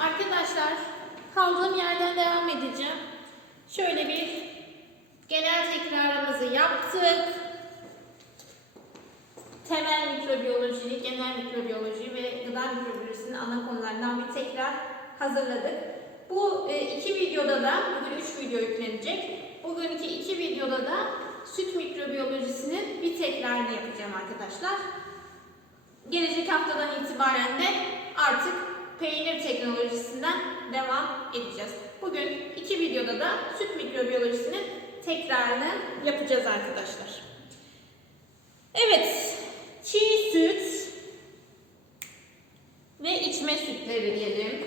Arkadaşlar kaldığım yerden devam edeceğim. Şöyle bir genel tekrarımızı yaptık. Temel mikrobiyoloji, genel mikrobiyoloji ve gıda mikrobiyolojisinin ana konularından bir tekrar hazırladık. Bu e, iki videoda da, bugün üç video yüklenecek. Bugünkü iki videoda da süt mikrobiyolojisinin bir tekrarını yapacağım arkadaşlar. Gelecek haftadan itibaren de artık peynir teknolojisinden devam edeceğiz. Bugün iki videoda da süt mikrobiyolojisinin tekrarını yapacağız arkadaşlar. Evet, çiğ süt ve içme sütleri diyelim.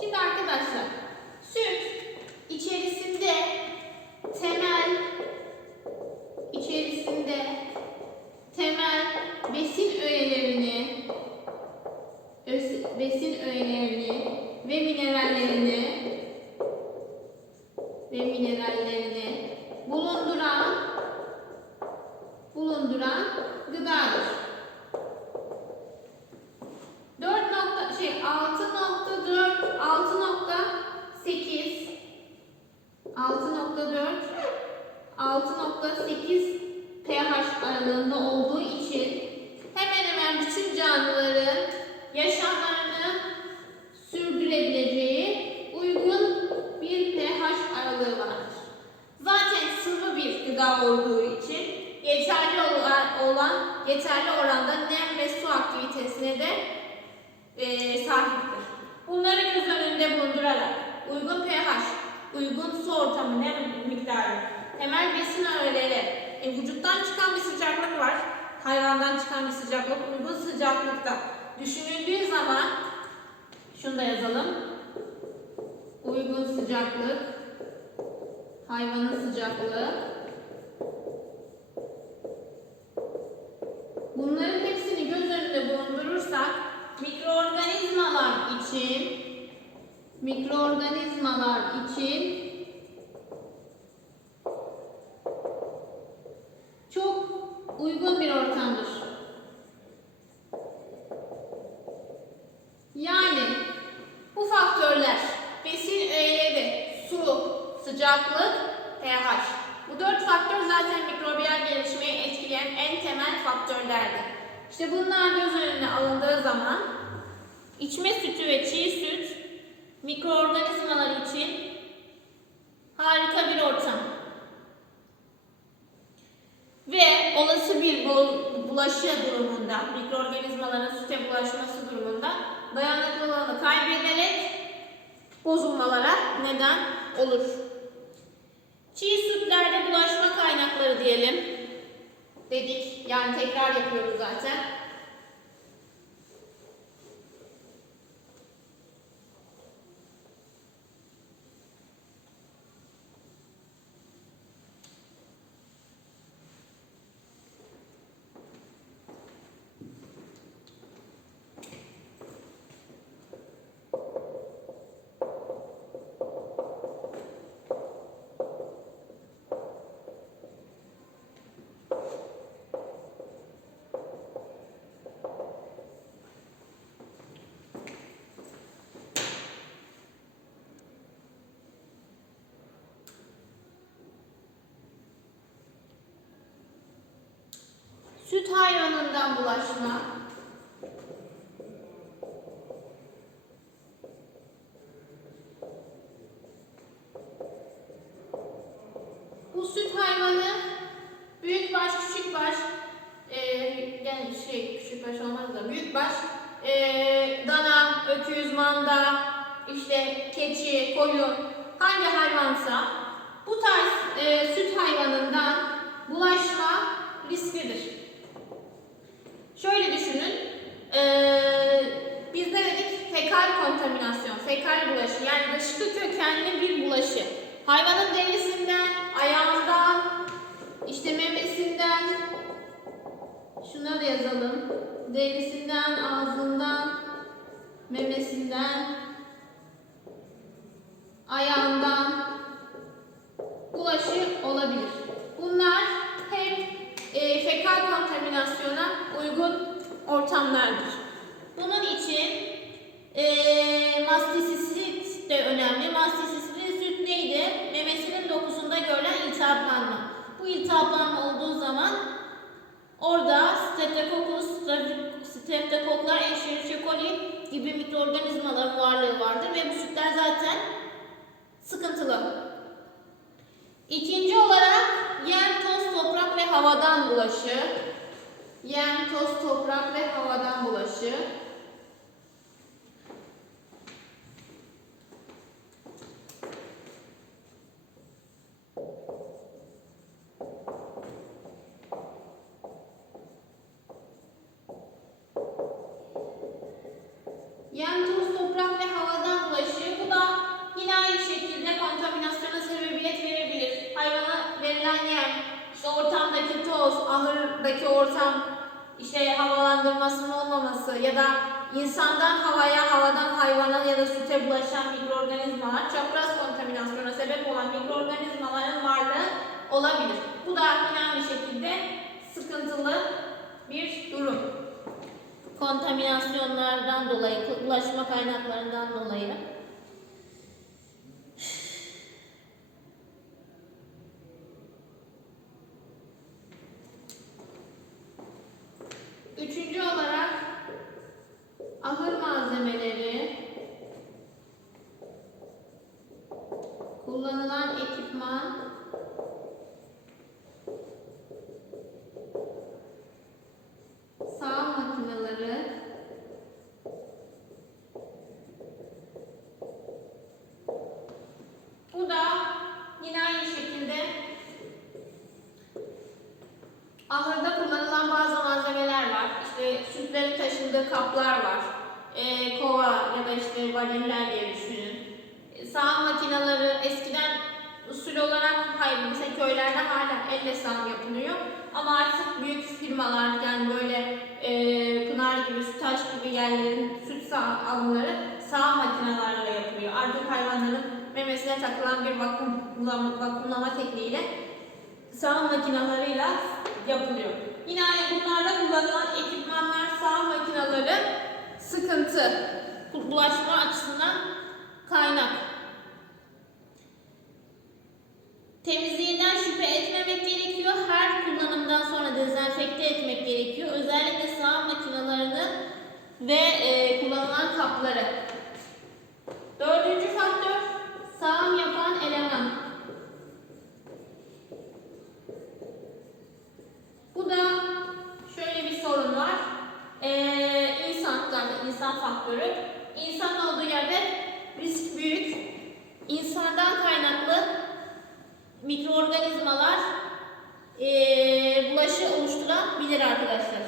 Şimdi arkadaşlar, süt içerisinde temel içerisinde temel besin öğelerini öz- besin öğelerini ve minerallerini ve minerallerini bulunduran bulunduran gıdadır. 4 nokta şey 6.4 6.8 6.4 6.8 pH aralığında olduğu için hemen hemen bütün canlıların yaşamlarını sürdürebileceği uygun bir pH aralığı vardır. Zaten sıvı bir gıda olduğu için yeterli olan, olan yeterli oranda nem ve su aktivitesine de e, sahiptir. Bunları göz önünde bulundurarak uygun pH, uygun su ortamı, nem miktarı, temel besin öğeleri, e, vücuttan çıkan bir sıcaklık var, hayvandan çıkan bir sıcaklık, uygun sıcaklıkta düşünüldüğü zaman şunu da yazalım. Uygun sıcaklık, hayvanın sıcaklığı. Bunların hepsini göz önünde bulundurursak mikroorganizmalar için mikroorganizmalar için çok uygun bir ortamdır. Yani bu faktörler besin öğeleri, su, sıcaklık, pH. Bu dört faktör zaten mikrobiyal gelişmeyi etkileyen en temel faktörlerdir. İşte bunlar göz önüne alındığı zaman içme sütü ve çiğ süt mikroorganizmalar için harika bir ortam. Ve olası bir bul- bulaşı durumunda, mikroorganizmaların süte bulaşması durumunda dayanıklılığını kaybederek bozulmalara neden olur. Çiğ sütlerde bulaşma kaynakları diyelim. Dedik, yani tekrar yapıyoruz zaten. Süt hayvanından bulaşma. Bu süt hayvanı büyük baş, küçük baş, e, yani şey küçük baş olmaz da büyük baş, e, dana, öküz, manda, işte keçi, koyun, hangi hayvansa Şunları da yazalım. Derisinden, ağzından, memesinden, ayağından bulaşı olabilir. Bunlar hep e, fekal kontaminasyona uygun ortamlardır. Bunun için e, mastisit de önemli. Mastisitli süt neydi? Memesinin dokusunda görülen iltihaplanma. Bu iltihaplanma olduğu zaman orada Streptococcus, strep- Streptokoklar, Escherichia coli gibi mikroorganizmaların varlığı vardır ve bu sütler zaten sıkıntılı. İkinci olarak yem, toz, toprak ve havadan bulaşı. Yem, toz, toprak ve havadan bulaşı. Yem, toz, toprak ve havadan bulaşı. Bu da yine aynı şekilde kontaminasyona sebebiyet verebilir. Hayvana verilen yem, işte ortamdaki toz, ahırdaki ortam, işte havalandırmasının olmaması ya da insandan havaya, havadan hayvana ya da süte bulaşan mikroorganizmalar, çapraz kontaminasyona sebep olan mikroorganizmaların varlığı olabilir. Bu da yine aynı şekilde sıkıntılı bir durum kontaminasyonlardan dolayı, ulaşma kaynaklarından dolayı. Üçüncü olarak ahır malzemeleri, kullanılan ekipman, sağ makineleri, Bu da yine aynı şekilde ahırda kullanılan bazı malzemeler var. İşte taşındığı kaplar var. Ee, kova ya da işte variller diye düşünün. Ee, Sağım makineleri eskiden usul olarak hayır mesela köylerde hala elle sağım yapılıyor. Ama artık büyük firmalar yani böyle e, Pınar gibi, Sütaş gibi yerlerin süt sağ alımları sağ makinelerle yapılıyor. Artık hayvanların memesine takılan bir vakumlama, vakumlama tekniğiyle sağ makinalarıyla yapılıyor. Yine bunlarda kullanılan ekipmanlar sağ makinaları sıkıntı, bulaşma açısından kaynak. Temizliğinden şüphe etmemek gerekiyor. Her kullanımdan sonra dezenfekte etmek gerekiyor. Özellikle sağ makinalarını ve e, kullanılan kapları. Dördüncü faktör sağım yapan eleman. Bu da şöyle bir sorun var. Ee, insan, zaten insan faktörü. İnsan olduğu yerde risk büyük. İnsandan kaynaklı mikroorganizmalar ee, bulaşı oluşturabilir arkadaşlar.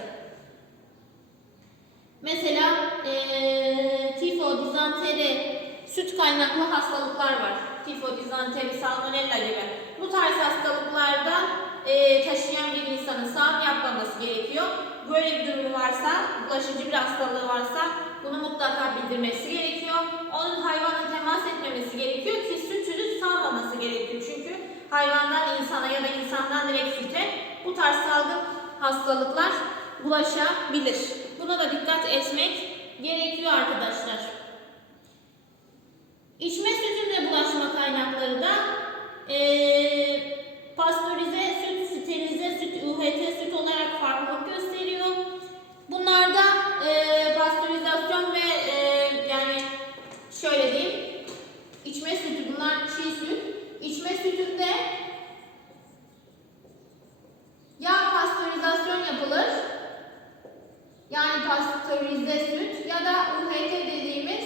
Mesela ee, tifo, dizanteri, süt kaynaklı hastalıklar var. Tifo, dizanteri, salmonella gibi. Bu tarz hastalıklardan e, taşıyan bir insanın sağım yapmaması gerekiyor. Böyle bir durum varsa, bulaşıcı bir hastalığı varsa bunu mutlaka bildirmesi gerekiyor. Onun hayvana temas etmemesi gerekiyor ki sütünü sağmaması gerekiyor. Çünkü hayvandan insana ya da insandan direkt süte bu tarz salgın hastalıklar bulaşabilir. Buna da dikkat etmek gerekiyor arkadaşlar. İçme sütünde bulaşma kaynakları da eee pastörize süt, sterilize süt, UHT süt olarak farklılık gösteriyor. Bunlarda eee pastörizasyon ve eee, yani şöyle diyeyim, içme sütü bunlar çiğ süt. İçme sütünde ya pastörizasyon yapılır, yani pastörize süt ya da UHT dediğimiz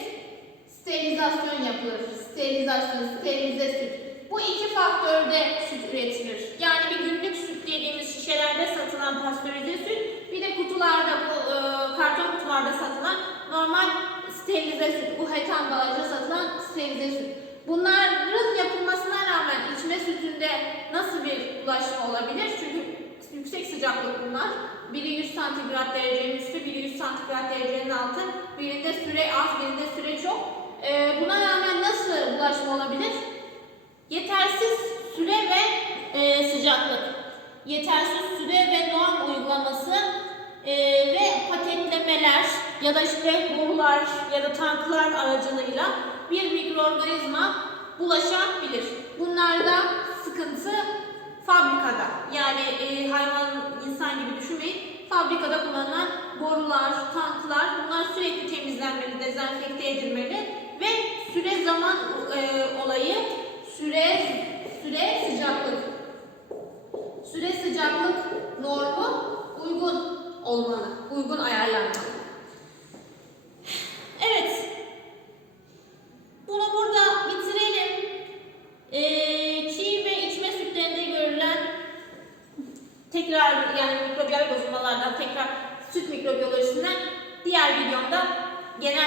sterilizasyon yapılır. Sterilizasyon, sterilize süt. Bu iki faktörde süt üretilir. Yani bir günlük süt dediğimiz şişelerde satılan pastörize süt, bir de kutularda, bu e, karton kutularda satılan normal sterilize süt, UHT ambalajda satılan sterilize süt. Bunların yapılmasına rağmen içme sütünde nasıl bir bulaşma olabilir? Çünkü yüksek sıcaklık bunlar. Biri 100 santigrat derecenin üstü, biri 100 santigrat derecenin altı. Birinde süre az, birinde süre çok. E, buna rağmen nasıl bulaşma olabilir? Yetersiz süre ve e, sıcaklık. Yetersiz süre ve norm uygulaması e, ve paketlemeler ya da işte borular ya da tanklar aracılığıyla bir mikroorganizma bulaşabilir. Bunlarda sıkıntı fabrikada yani e, hayvan insan gibi düşünmeyin fabrikada kullanılan borular, tanklar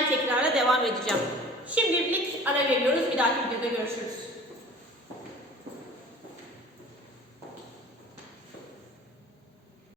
tekrara devam edeceğim. Şimdilik ara veriyoruz. Bir dahaki videoda görüşürüz.